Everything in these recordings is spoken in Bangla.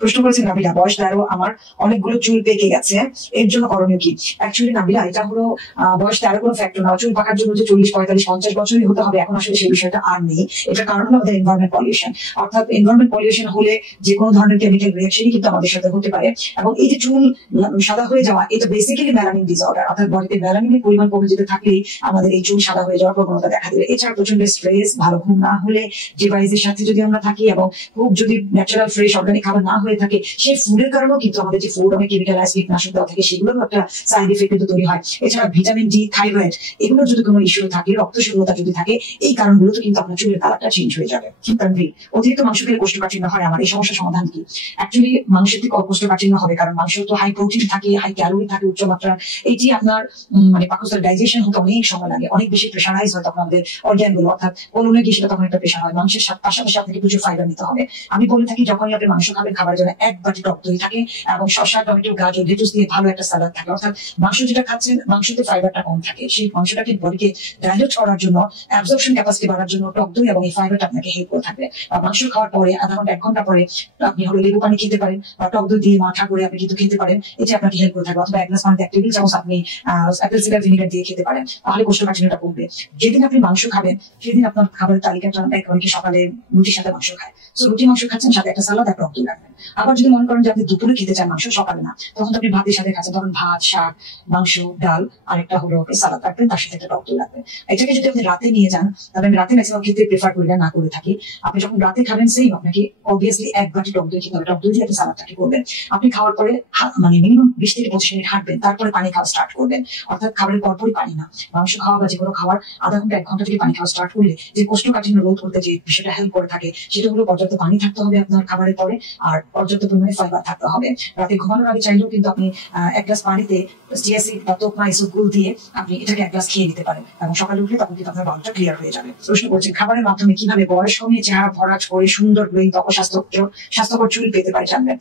প্রশ্ন করেছেন নাবিলা, বয়স 13, আমার অনেকগুলো চুল পেকে গেছে, এর জন্য করণীয় কি? অ্যাকচুয়ালি নাবিলা, এটা হলো বয়স 13 কোনো ফ্যাক্টর না। চুল পাকার জন্য যে 40, 45, 50 বছরই হতে হবে এখন আসলে সেই বিষয়টা আর নেই। এটার কারণ হলো আমাদের এনভায়রনমেন্ট পলিউশন। অর্থাৎ এনভায়রনমেন্ট পলিউশন হলে যে কোনো ধরনের কেমিক্যাল রিয়াকশনই কিন্তু আমাদের সাথে হতে পারে। এবং এই যে চুল সাদা হয়ে যাওয়া, এটা বেসিক্যালি মেলানিন ডিসঅর্ডার। অর্থাৎ বডিতে মেলানিনের পরিমাণ কমে যেতে থাকলেই আমাদের এই চুল সাদা হয়ে যাওয়ার প্রবণতা দেখা দেবে। এছাড়া প্রচন্ড স্ট্রেস, ভালো ঘুম না হলে, ডিভাইসের সাথে যদি আমরা থাকি এবং খুব যদি ন্যাচারাল ফ্রেশ অর্গানিক খাবার না হয়ে থাকে, সেই ফুডের কারণেও কিন্তু আমাদের যে ফুড অনেক কেমিক্যালাইজ কীটনাশক দেওয়া থাকে সেগুলোরও একটা সাইড এফেক্ট কিন্তু তৈরি হয়। এছাড়া ভিটামিন ডি, থাইরয়েড, এগুলোর যদি কোনো ইস্যু থাকে, রক্ত শূন্যতা যদি থাকে, এই কারণগুলো তো কিন্তু আপনার চুলের কালারটা চেঞ্জ হয়ে যাবে। অতিরিক্ত মাংস খেলে কোষ্ঠকাঠিন্য হয়, আমার এই সমস্যার সমাধান কি? অ্যাকচুয়ালি মাংসের থেকে কোষ্ঠকাঠিন্য হবে কারণ মাংস তো হাই প্রোটিন থাকে, হাই ক্যালোরি থাকে উচ্চমাত্রা। এটি আপনার মানে পাকস্থলীর ডাইজেশন হতে অনেক সময় লাগে, অনেক বেশি প্রেশারাইজ হয় তখন আমাদের অর্গ্যান গুলো, অর্থাৎ কোলনে গিয়ে সেটা তখন একটা প্রেশার হয়। মাংসের পাশাপাশি আপনাকে প্রচুর ফাইবার নিতে হবে। আমি বলে থাকি যখনই আপনি মাংস খাবেন, খাবারের জন্য 1 বাটি টক দই থাকে এবং শসা, টমেটো, গাজর, লেটুস দিয়ে ভালো একটা সালাদ থাকে। অর্থাৎ মাংস যেটা খাচ্ছেন, মাংসতে ফাইবারটা কম থাকে। সেই মাংসটাকে বডিকে ডাইজেস্ট করার জন্য, অ্যাবজর্পশন ক্যাপাসিটি বাড়ার জন্য টক দই এবং এই ফাইবারটা আপনাকে হেল্প করে থাকবে। মাংস খাওয়ার পরে আধা ঘন্টা 1 ঘন্টা পরে আপনি হলো লেবু পানি খেতে পারেন বা টক দই দিয়ে মাঠা করে আপনি কিন্তু খেতে পারেন। এটি আপনাকে হেল্প করে থাকবে। অথবা 1 গ্লাস পানিতে 1 টেবিল চামচ আপনি অ্যাপেল সিডার ভিনেগার দিয়ে খেতে পারেন, তাহলে কোষ্ঠকাঠিন্যটা কমবে। যেদিন আপনি মাংস খাবেন সেদিন আপনার খাবারের তালিকাটা অনেকে সকালে রুটির সাথে মাংস খায়, তো রুটি মাংস খাচ্ছেন, সাথে একটা সালাদ, একটা টক দই রাখবেন। আবার যদি মনে করেন যে আপনি দুপুরে খেতে চান মাংস, সকালে না, তখন তো আপনি ভাতের সাথে খাচ্ছেন, তখন ভাত, শাক, মাংস, ডাল আর একটা হলো সালাদ রাখবেন, তার সাথে একটা টক দই রাখবেন। এটাকে যদি আপনি রাতে নিয়ে যান, তাহলে আমি রাতে ম্যাক্সিমাম খেতে প্রেফার করি না করে থাকি। আপনি যখন রাতে খাবেন, সেই আপনাকে অবভিয়াসলি 1 বাটি টক দই খেতে হবে। টক দই দিয়ে আপনি সালাদটাকে করবেন। আপনি খাওয়ার পরে মানে মিনিমাম 20 থেকে 25 মিনিট হাঁটবেন, তারপরে পানি খাওয়া স্টার্ট করবেন। অর্থাৎ খাবারের পরপরই পানি না, মাংস খাওয়া বা যে কোনো খাওয়ার আধা ঘন্টা 1 ঘন্টা থেকে পানি খাওয়া স্টার্ট করলে যে কোষ্ঠকাঠিন্য রোধ করতে যে বিষয়টা হেল্প করে থাকে, সেটা হলো পর্যাপ্ত পানি থাকতে হবে আপনার খাবারের পরে, আর পর্যাপ্ত পরিমাণে ফাইবার থাকতে হবে। রাতে ঘুমানোর আগে চাইলেও কিন্তু আপনি 1 গ্লাস পানিতে চিয়া সিড বা তোকমা এসব গুল দিয়ে আপনি এটাকে 1 গ্লাস খেয়ে নিতে পারেন এবং সকালে উঠলে তখন কিন্তু আপনার বাউলটা ক্লিয়ার হয়ে যাবে। প্রশ্ন করছেন খাবারের মাধ্যমে কিভাবে বয়স কমিয়ে চেহারা ভরাট করে সুন্দর গ্লোয়িং ত্বক, স্বাস্থ্যকর চুল পেতে পারে জানবেন।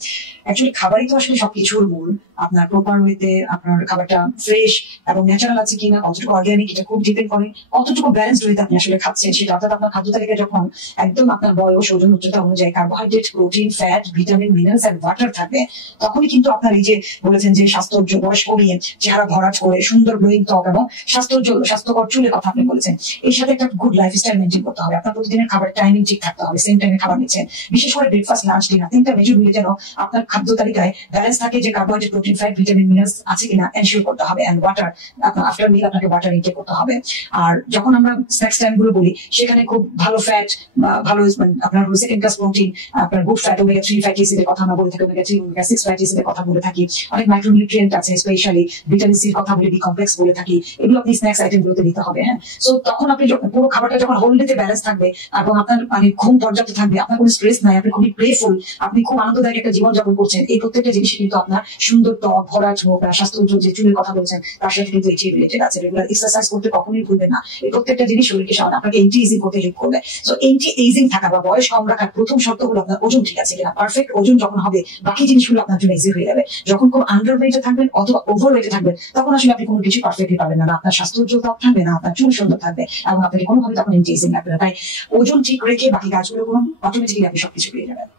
অ্যাকচুয়ালি খাবারই তো আসলে সবকিছুর মূল। আপনার প্রপার ওয়েতে আপনার খাবারটা ফ্রেশ এবং ন্যাচারাল আছে কিনা, কতটুকু অর্গানিক, এটা খুব ডিপেন্ড করে কতটুকু ব্যালেন্সড ওয়েতে আপনি আসলে খাচ্ছেন সেটা। অর্থাৎ আপনার খাদ্য তালিকায় যখন একদম আপনার বয়স, ওজন, উচ্চতা অনুযায়ী carbohydrate, protein, fat, vitamin, minerals and water থাকবে, তখনই কিন্তু আপনার এই যে বলেছেন যে স্বাস্থ্যোজ্জ্বল, বয়স কমিয়ে চেহারা ভরাট করে সুন্দর গ্লোয়িং ত্বক এবং স্বাস্থ্যকর চুলের কথা আপনি বলেছেন, এর সাথে একটা গুড লাইফস্টাইল মেনটেন করতে হবে। আপনার প্রতিদিনের খাবারের টাইমিং ঠিক থাকতে হবে, সেম টাইমে খাবার নিচ্ছেন, বিশেষ করে ব্রেকফাস্ট, লাঞ্চ, ডিনার 3টা মেজর মিলে যেন আপনার খাদ্য তালিকায় ব্যালেন্স থাকে, যে carbohydrate, protein, fat, vitamin, minerals আছে কিনা এনশিওর করতে হবে। এন্ড ওয়াটার, আপনার আফটার মিল আপনাকে ওয়াটার ইনটেক করতে হবে। আর যখন আমরা স্ন্যাক্স টাইম গুলো বলি, সেখানে খুব ভালো ফ্যাট, ভালো আপনার সেকেন্ড ক্লাস প্রোটিন, আপনার গুড ফ্যাট, ওমেগা 3 ফ্যাটি অ্যাসিডের কথা আমরা বলে থাকি, ওমেগা 3, ওমেগা 6 ফ্যাটি অ্যাসিডের কথা বলে থাকি, অনেক মাইক্রোনিউট্রিয়েন্ট আছে, স্পেশালি ভিটামিন সির কথা বলে, বি কমপ্লেক্স বলে থাকি, এগুলো আপনি স্ন্যাক্স আইটেম গুলোতে নিতে হবে। হ্যাঁ, সো তখন আপনি পুরো খাবারটা যখন হোল ডেতে ব্যালেন্স থাকবে এবং আপনার মানে ঘুম পর্যাপ্ত থাকবে, আপনার কোনো স্ট্রেস নাই, আপনি খুবই প্লেফুল, আপনি খুব আনন্দদায়ক একটা জীবন যাপন করছেন, এই প্রত্যেকটা জিনিস কিন্তু আপনার সুন্দর ত্বক, ভরাট মুখ, স্বাস্থ্য উজ্জ্বল যে চুলের কথা বলছেন তার সাথে কিন্তু এটি রিলেটেড আছে। রেগুলার এক্সারসাইজ করতে কখনোই ভুলবেন না। এই প্রত্যেকটা জিনিস শরীরকে আপনাকে এন্টি এজিং করতে হেল্প করবে। সো এন্টি এজিং থাকা বা বয়স কম রাখার প্রথম শর্ত হলো আপনার ওজন ঠিক আছে কিনা। পারফেক্ট ওজন যখন হবে, বাকি জিনিসগুলো আপনার জন্য ইজি হয়ে যাবে। যখন খুব আন্ডার ওয়েটে থাকবেন অথবা ওভার ওয়েটে থাকবেন, তখন আসলে আপনি কোনো কিছু পারফেক্টলি পাবেন না, আপনার স্বাস্থ্য উজ্জ্বল ত্বক থাকবে না, আপনার চুল সুন্দর থাকবে এবং আপনাকে কোনোভাবে তখন এন্টি এজিং লাগবে না। তাই ওজন ঠিক রেখে বাকি কাজগুলো করুন, অটোমেটিক্যালি আপনি সবকিছু পেয়ে যাবেন।